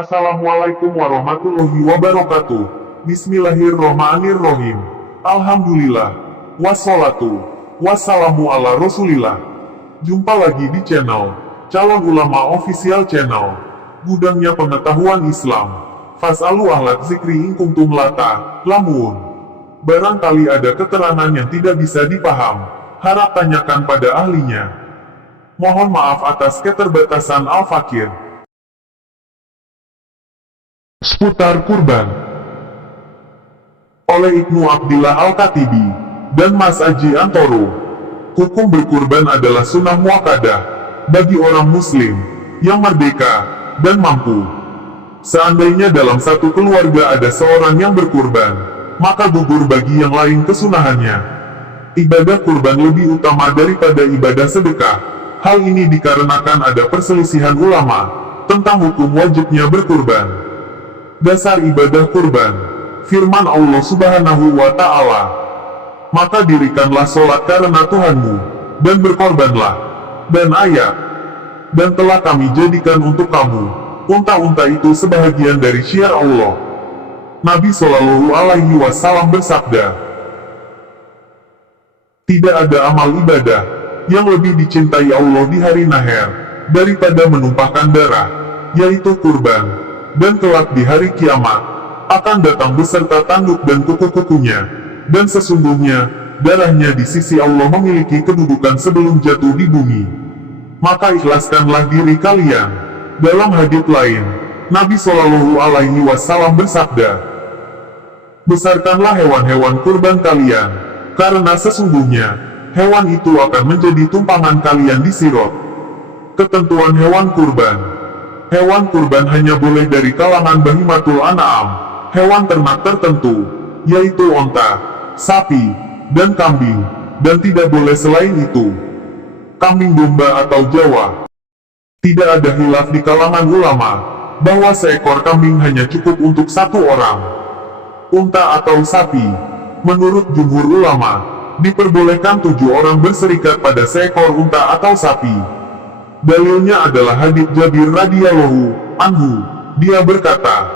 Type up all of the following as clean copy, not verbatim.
Assalamualaikum warahmatullahi wabarakatuh. Bismillahirrohmanirrohim. Alhamdulillah. Wassalatu wassalamu ala rasulillah. Jumpa lagi di channel Calon Ulama Official Channel, gudangnya pengetahuan Islam. Fas'alu ahlat zikri in kuntum la ta'lamun. Barangkali ada keterangan yang tidak bisa dipaham, harap tanyakan pada ahlinya. Mohon maaf atas keterbatasan Al-Fakir. Seputar kurban oleh Ibnu Abdillah Al-Katibi dan Mas Aji Antoro. Hukum berkurban adalah sunnah muakkadah bagi orang muslim yang merdeka dan mampu. Seandainya dalam satu keluarga ada seorang yang berkurban, maka gugur bagi yang lain kesunahannya. Ibadah kurban lebih utama daripada ibadah sedekah. Hal ini dikarenakan ada perselisihan ulama tentang hukum wajibnya berkurban. Dasar ibadah kurban, firman Allah Subhanahu wa Ta'ala, maka dirikanlah sholat karena Tuhanmu, dan berkorbanlah. Dan ayat, dan telah kami jadikan untuk kamu unta-unta itu sebahagian dari syiar Allah. Nabi Shallallahu Alaihi Wasallam bersabda, tidak ada amal ibadah yang lebih dicintai Allah di hari nahar daripada menumpahkan darah, yaitu kurban. Dan kelak di hari kiamat akan datang beserta tanduk dan kuku-kukunya, dan sesungguhnya darahnya di sisi Allah memiliki kedudukan sebelum jatuh di bumi. Maka ikhlaskanlah diri kalian. Dalam hadits lain, Nabi Shallallahu Alaihi Wasallam bersabda, besarkanlah hewan-hewan kurban kalian, karena sesungguhnya hewan itu akan menjadi tumpangan kalian di Sirat. Ketentuan hewan kurban. Hewan kurban hanya boleh dari kalangan bahimatul an'am, hewan ternak tertentu, yaitu onta, sapi, dan kambing, dan tidak boleh selain itu. Kambing domba atau Jawa. Tidak ada khilaf di kalangan ulama, bahwa seekor kambing hanya cukup untuk satu orang. Unta atau sapi, menurut jumhur ulama, diperbolehkan 7 orang berserikat pada seekor unta atau sapi. Dalilnya adalah hadits Jabir radhiyallahu anhu. Dia berkata,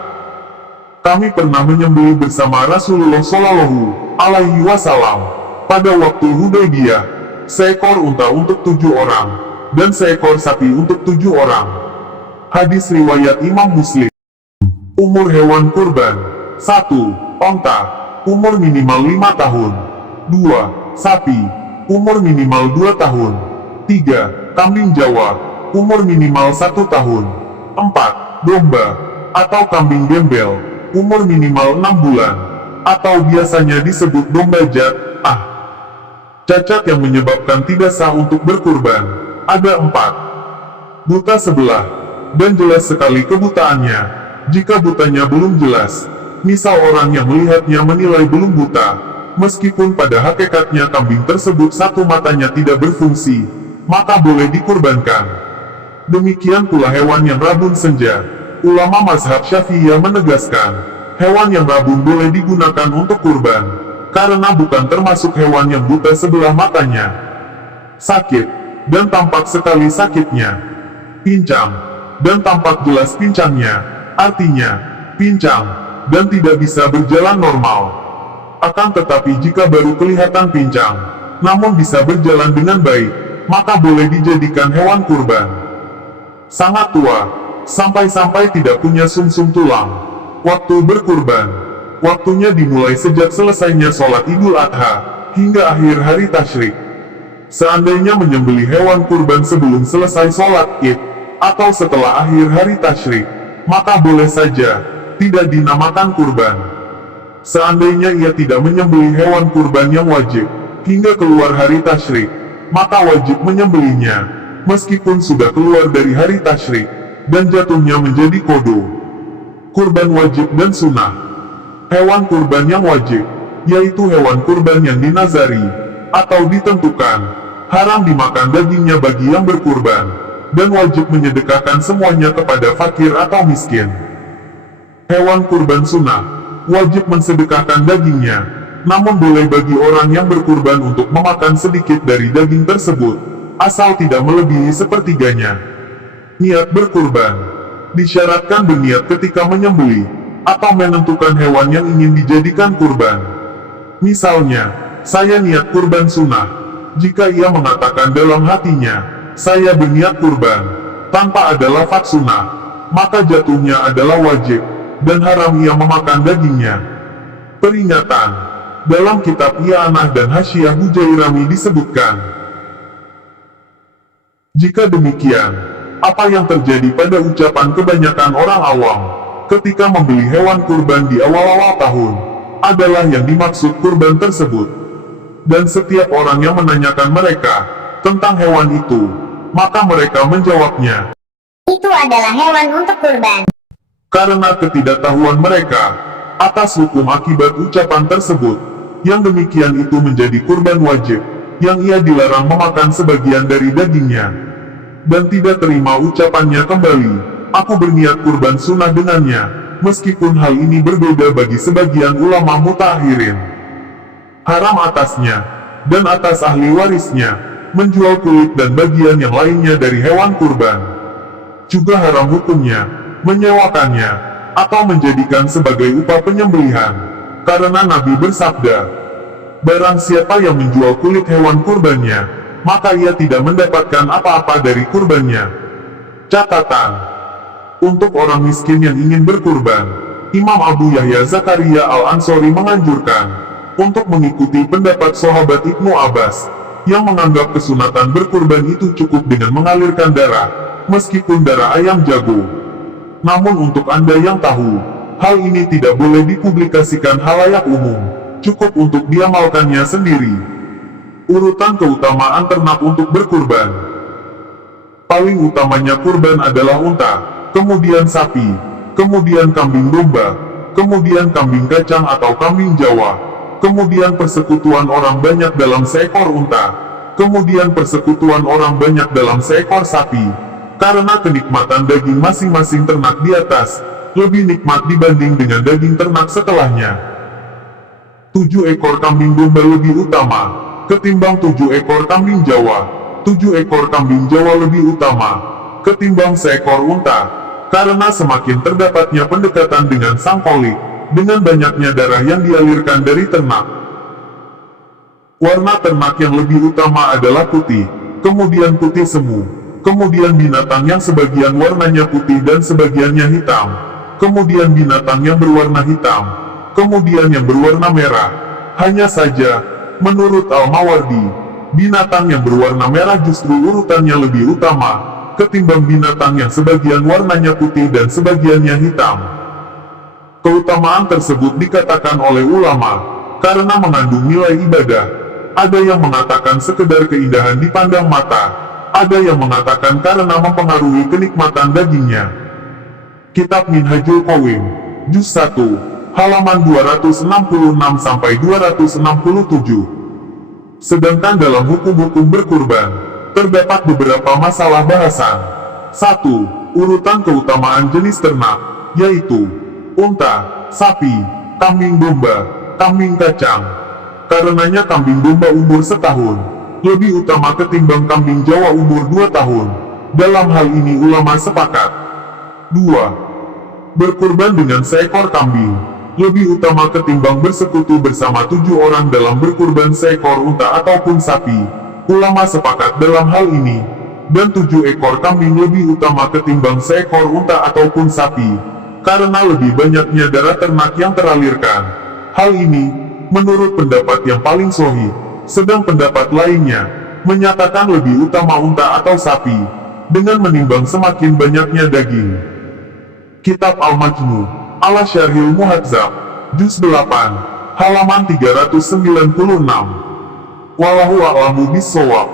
kami pernah menyembelih bersama Rasulullah Shallallahu Alaihi Wasallam pada waktu Hudaybiyah, seekor unta untuk 7 orang, dan seekor sapi untuk 7 orang. Hadis riwayat Imam Muslim. Umur hewan kurban. 1. Onta, umur minimal 5 tahun. 2. Sapi, umur minimal 2 tahun. 3. Kambing Jawa, umur minimal 1 tahun. 4. Domba, atau kambing gembel, umur minimal 6 bulan, atau biasanya disebut domba jatah. Cacat yang menyebabkan tidak sah untuk berkurban. Ada 4. Buta sebelah, dan jelas sekali kebutaannya. Jika butanya belum jelas, misal orang yang melihatnya menilai belum buta, meskipun pada hakikatnya kambing tersebut satu matanya tidak berfungsi, maka boleh dikurbankan. Demikian pula hewan yang rabun senja. Ulama mazhab Syafi'iyah menegaskan, hewan yang rabun boleh digunakan untuk kurban, karena bukan termasuk hewan yang buta sebelah matanya. Sakit, dan tampak sekali sakitnya. Pincang, dan tampak jelas pincangnya, artinya, pincang, dan tidak bisa berjalan normal. Akan tetapi jika baru kelihatan pincang, namun bisa berjalan dengan baik, maka boleh dijadikan hewan kurban. Sangat tua, sampai-sampai tidak punya sumsum tulang. Waktu berkurban, waktunya dimulai sejak selesainya sholat Idul Adha, hingga akhir hari tasyrik. Seandainya menyembelih hewan kurban sebelum selesai sholat Id, atau setelah akhir hari tasyrik, maka boleh saja, tidak dinamakan kurban. Seandainya ia tidak menyembelih hewan kurban yang wajib, hingga keluar hari tasyrik, maka wajib menyembelihnya, meskipun sudah keluar dari hari tasyrik, dan jatuhnya menjadi kodo. Kurban wajib dan sunnah. Hewan kurban yang wajib, yaitu hewan kurban yang dinazari, atau ditentukan, haram dimakan dagingnya bagi yang berkurban, dan wajib menyedekahkan semuanya kepada fakir atau miskin. Hewan kurban sunnah, wajib mensedekahkan dagingnya, namun boleh bagi orang yang berkurban untuk memakan sedikit dari daging tersebut, asal tidak melebihi sepertiganya. Niat berkurban. disyaratkan berniat ketika menyembelih, atau menentukan hewan yang ingin dijadikan kurban. Misalnya, saya niat kurban sunnah. Jika ia mengatakan dalam hatinya, saya berniat kurban, tanpa ada lafaz sunnah, maka jatuhnya adalah wajib, dan haram ia memakan dagingnya. Peringatan, dalam kitab I'anah dan Hasyiah Hujairami disebutkan, jika demikian, apa yang terjadi pada ucapan kebanyakan orang awam, ketika membeli hewan kurban di awal-awal tahun, adalah yang dimaksud kurban tersebut. Dan setiap orang yang menanyakan mereka tentang hewan itu, maka mereka menjawabnya, itu adalah hewan untuk kurban. Karena ketidaktahuan mereka atas hukum akibat ucapan tersebut, yang demikian itu menjadi kurban wajib, yang ia dilarang memakan sebagian dari dagingnya, dan tidak terima ucapannya kembali, aku berniat kurban sunnah dengannya, meskipun hal ini berbeda bagi sebagian ulama mutakhirin. Haram atasnya, dan atas ahli warisnya, menjual kulit dan bagian yang lainnya dari hewan kurban. Juga haram hukumnya, menyewakannya, atau menjadikan sebagai upah penyembelihan, karena Nabi bersabda, barang siapa yang menjual kulit hewan kurbannya, maka ia tidak mendapatkan apa-apa dari kurbannya. Catatan, untuk orang miskin yang ingin berkurban, Imam Abu Yahya Zakaria Al-Ansori menganjurkan untuk mengikuti pendapat sahabat Ibnu Abbas, yang menganggap kesunatan berkurban itu cukup dengan mengalirkan darah, meskipun darah ayam jago. Namun untuk Anda yang tahu, hal ini tidak boleh dipublikasikan halayak umum, cukup untuk diamalkannya sendiri. Urutan keutamaan ternak untuk berkurban. Paling utamanya kurban adalah unta, kemudian sapi, kemudian kambing domba, kemudian kambing kacang atau kambing Jawa, kemudian persekutuan orang banyak dalam seekor unta, kemudian persekutuan orang banyak dalam seekor sapi, karena kenikmatan daging masing-masing ternak di atas, lebih nikmat dibanding dengan daging ternak setelahnya. 7 ekor kambing domba lebih utama, ketimbang 7 ekor kambing Jawa, 7 ekor kambing Jawa lebih utama, ketimbang seekor unta, karena semakin terdapatnya pendekatan dengan sang kolik, dengan banyaknya darah yang dialirkan dari ternak. Warna ternak yang lebih utama adalah putih, kemudian putih semu, kemudian binatang yang sebagian warnanya putih dan sebagiannya hitam, kemudian binatang yang berwarna hitam, kemudian yang berwarna merah. Hanya saja, menurut Al-Mawardi, binatang yang berwarna merah justru urutannya lebih utama, ketimbang binatang yang sebagian warnanya putih dan sebagiannya hitam. Keutamaan tersebut dikatakan oleh ulama, karena mengandung nilai ibadah. Ada yang mengatakan sekedar keindahan dipandang mata, ada yang mengatakan karena mempengaruhi kenikmatan dagingnya. Kitab Minhajul Qawim, Juz 1, halaman 266-267. Sedangkan dalam hukum-hukum berkurban, terdapat beberapa masalah bahasan. 1. Urutan keutamaan jenis ternak, yaitu unta, sapi, kambing domba, kambing kacang. Karenanya kambing domba umur setahun lebih utama ketimbang kambing Jawa umur 2 tahun. Dalam hal ini ulama sepakat. 2. Berkurban dengan seekor kambing lebih utama ketimbang bersekutu bersama 7 orang dalam berkurban seekor unta ataupun sapi. Ulama sepakat dalam hal ini. Dan 7 ekor kambing lebih utama ketimbang seekor unta ataupun sapi, karena lebih banyaknya darah ternak yang teralirkan. Hal ini, menurut pendapat yang paling sahih, sedang pendapat lainnya, menyatakan lebih utama unta atau sapi, dengan menimbang semakin banyaknya daging. Kitab Al-Majmu, ala Syarhil Muhadzab, Juz 8, halaman 396. Wallahu a'lamu bishshawab.